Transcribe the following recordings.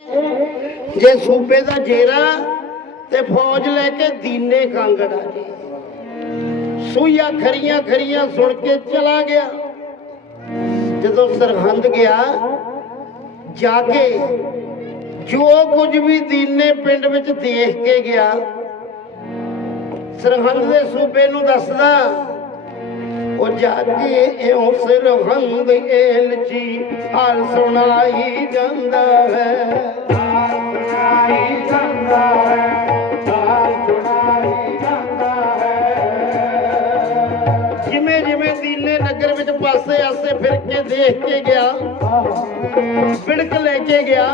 ਜੇ ਸੂਬੇ ਦਾ ਜੇਰਾ ਤੇ ਫੌਜ ਲੈ ਕੇ ਦੀਨੇ ਕਾਂਗੜ ਆ ਸੂਈਆਂ ਖਰੀਆਂ ਖਰੀਆਂ ਸੁਣ ਕੇ ਚਲਾ ਗਿਆ। ਜਦੋਂ ਸਰਹੰਦ ਗਿਆ, ਜਾ ਕੇ ਜੋ ਕੁਝ ਵੀ ਦੀਨੇ ਪਿੰਡ ਵਿੱਚ ਦੇਖ ਕੇ ਗਿਆ, ਸਰਹੰਦ ਦੇ ਸੂਬੇ ਨੂੰ ਦੱਸਦਾ ਉਹ ਜਾ ਕੇ ਇਉਂ ਸਰਹੰਦ ਏਲਚੀ ਹਾਲ ਸੁਣਾਈ ਜਾਂਦਾ ਹੈ। ਸੁਣਾਈ ਜਾਂਦਾ ਪਾਸੇ ਆਸੇ ਫਿਰ ਕੇ ਦੇਖ ਕੇ ਗਿਆ। ਬਿੜਕ ਲੈ ਕੇ ਗਿਆ।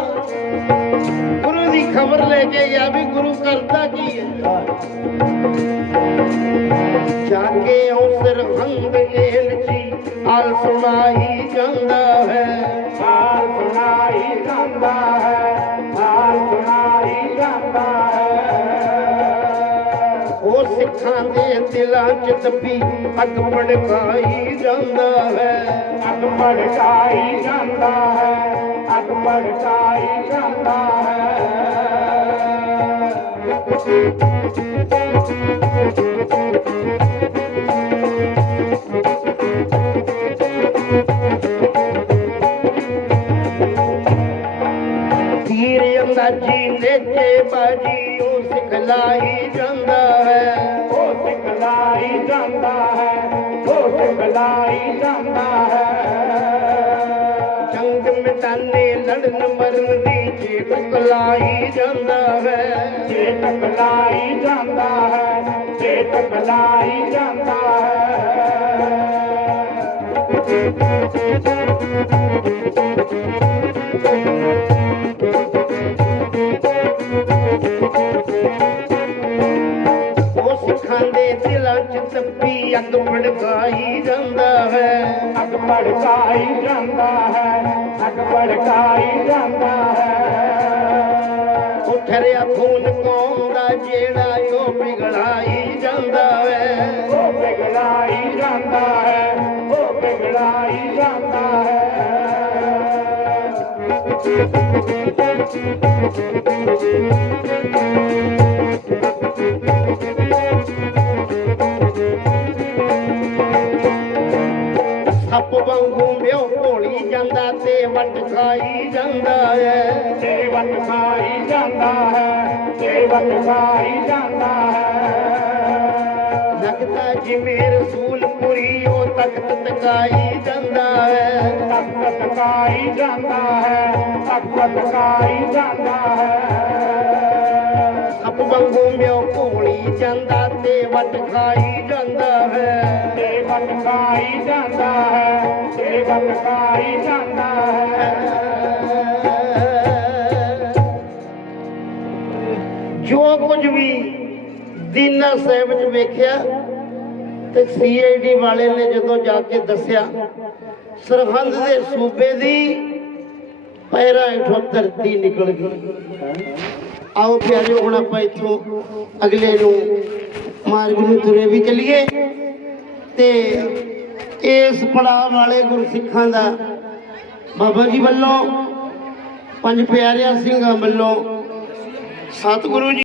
ਗੁਰੂ ਦੀ ਖਬਰ ਲੈ ਕੇ ਗਿਆ ਵੀ ਗੁਰੂ ਕਰਦਾ ਕੀ ਹੈ। ਜਾ ਕੇ ਉਹ ਸਰਹੰਦ ਏਲਚੀ ਹਾਲ ਸੁਣਾਈ ਜਾਂਦਾ ਹੈ। ਹਾਲ ਸੁਣਾਈ ਜਾਂਦਾ ਹੈ, ਹਾਲ ਸੁਣਾਈ ਜਾਂਦਾ ਸਿੱਖਾਂ ਦੇ ਦਿਲਾਂ 'ਚ ਦੱਬੀ ਅੱਗ ਭੜਕਾਈ ਜਾਂਦਾ ਹੈ। ਅੱਗ ਭੜਕਾਈ ਜਾਂਦਾ ਹੈ ਅੱਗ ਭੜਕਾਈ ਜਾਂਦਾ ਹੈ। ਤੀਰ ਅੰਦਾਜ਼ੀ ਨੇਜੇ ਬਾਜੀ ਉਹ ਸਿਖਲਾਈ ਜਾਂਦਾ ਹੈ। ਉਹ ਸਿਖਲਾਈ ਜਾਂਦਾ ਹੈ ਉਹ ਸਿਖਲਾਈ ਜਾਂਦਾ ਹੈ। ਜੰਗ ਮੈਦਾਨੇ ਲੜਨ ਮਰਨ ਦੀ ਚੇਤ ਕਲਾਈ ਜਾਂਦਾ ਹੈ। ਜੇ ਟਕਲਾਈ ਜਾਂਦਾ ਹੈ ਜੇ ਟਕਲਾਈ ਜਾਂਦਾ ਹੈ। 'ਚ ਤੱਪੀ ਅੱਗ ਭੜਕਾਈ ਜਾਂਦਾ ਹੈ। ਅੱਗ ਭੜਕਾਈ ਜਾਂਦਾ ਹੈ ਅੱਗ ਭੜਕਾਈ ਜਾਂਦਾ ਹੈ। ਉਹ ਠਰਿਆ ਖੂਨ ਕੌਮ ਦਾ ਜਿਹੜਾ ਉਹ ਪਿਘਲਾਈ ਜਾਂਦਾ ਹੈ। ਉਹ ਪਿਘਲਾਈ ਜਾਂਦਾ ਹੈ ਉਹ ਪਿਘਲਾਈ ਜਾਂਦਾ ਹੈ। ਸੱਪ ਵਾਂਗੂ ਜਾਂਦਾ ਤੇ ਵੱਟ ਖਾਈ ਜਾਂਦਾ ਹੈ। ਤੇ ਵੱਟ ਖਾਈ ਜਾਂਦਾ ਹੈ ਤੇ ਵੱਟ ਖਾਈ ਜਾਂਦਾ ਹੈ। ਲੱਗਦਾ ਜਿਵੇਂ ਰਸੂਲਪੁਰੀ ਉਹ ਤਖਤ ਤਕਾਈ ਜਾਂਦਾ ਹੈ। ਤਖਤ ਤਕਾਈ ਜਾਂਦਾ ਹੈ ਤਖਤ ਤਕਾਈ ਜਾਂਦਾ ਹੈ। ਸੱਪ ਵਾਂਗੂ ਮਿਓ ਢੋਲੀ ਜਾਂਦਾ ਤੇ ਵੱਟ ਖਾਈ ਜਾਂਦਾ ਹੈ। ਤੇ ਵੱਟ ਖਾਈ ਜਾਂਦਾ ਹੈ ਤੇ ਵੱਟ ਖਾਈ ਜਾਂਦਾ ਹੈ। ਜੋ ਕੁਝ ਵੀ ਦੀਨਾ ਸਾਹਿਬ ਵਿੱਚ ਵੇਖਿਆ ਤੇ ਸੀਆਈਡੀ ਵਾਲੇ ਨੇ ਜਦੋਂ ਜਾ ਕੇ ਦੱਸਿਆ ਸਰਹੰਦ ਦੇ ਸੂਬੇ ਦੀ ਪੈਰਾਂ ਹੇਠੋਂ ਧਰਤੀ ਨਿਕਲ ਗਈ। ਆਓ ਪਿਆਰਿਓ, ਹੁਣ ਆਪਾਂ ਇੱਥੋਂ ਅਗਲੇ ਨੂੰ ਮਾਰਗ ਨੂੰ ਤੁਰੇ ਵੀ ਚੱਲੀਏ ਤੇ ਇਸ ਪੜਾਅ ਵਾਲੇ ਗੁਰਸਿੱਖਾਂ ਦਾ ਬਾਬਾ ਜੀ ਵੱਲੋਂ ਪੰਜ ਪਿਆਰਿਆਂ ਸਿੰਘਾਂ ਵੱਲੋਂ ਸਤਿਗੁਰੂ ਜੀ